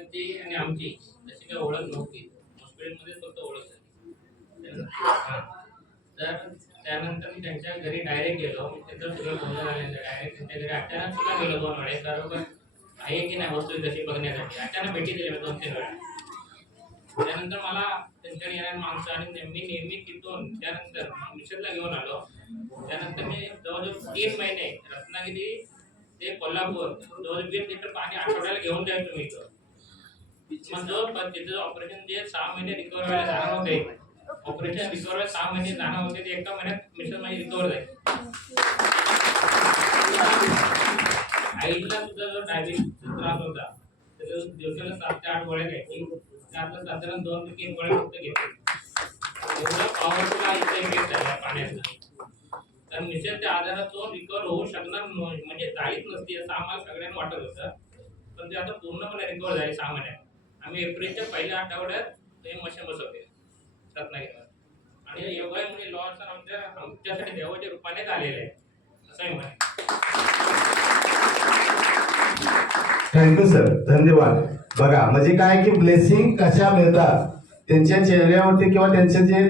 मिस्टरांची आणि आमची तशी काही ओळख नव्हती. हॉस्पिटलमध्ये फक्त ओळख झाली. तर त्यानंतर मी त्यांच्या घरी डायरेक्ट गेलो. मी त्यांचं सगळं बोलणं झाल्यानंतर डायरेक्ट त्यांच्या घरी अचानक सुद्धा गेलो 2 वेळेस. बरोबर आहे की नाही वस्तू तशी बघण्यासाठी अचानक भेटी दिली मी 2-3 वेळा. त्यानंतर मला त्यांच्याकडे येणारी माणसं आणि मी नेहमी तिथून त्यानंतर मिसेसला घेऊन आलो. त्यानंतर मी जवळजवळ 3 महिने रत्नागिरी ते कोल्हापूर जवळ 20 लिटर पाणी आठवड्याला घेऊन जायचो मी इथं. मग जो तिथं ऑपरेशन जे 6 महिने रिकवर व्हायला जाणार होते, ऑपरेशन रिकवर व्हायला 6 महिने जाणार होते, ते एका महिन्यात मिसेस माझी रिकवर झाली. आईला सुद्धा जो डायबिटीसचा त्रास होता तर दिवसाला 7 ते 8 गोळ्या घ्यायची. त्यातलं साधारण 2 ते 3 गोळ्या फक्त घेतल्या. एवढा पॉवरफुल हा इथे इफेक्ट झाला पाण्याचा. तर मिसेसच्या आजारातून रिकवर होऊ शकणार म्हणजे झालीच नसती असं आम्हाला सगळ्यांना वाटत होतं. पण ते आता पूर्णपणे रिकवर झाले 6 महिन्यात. आम्ही एप्रिलच्या पहिल्या आठवड्यात ते मशीन बसवले रत्नागिरीवर. आणि एवढे म्हणजे लॉस आमच्यासाठी देवाच्या रूपानेच आलेले आहे असं मी थँक्यू सर, धन्यवाद. बघा म्हणजे काय की ब्लेसिंग कशा मिळतात त्यांच्या चेहऱ्यावरती किंवा त्यांचे जे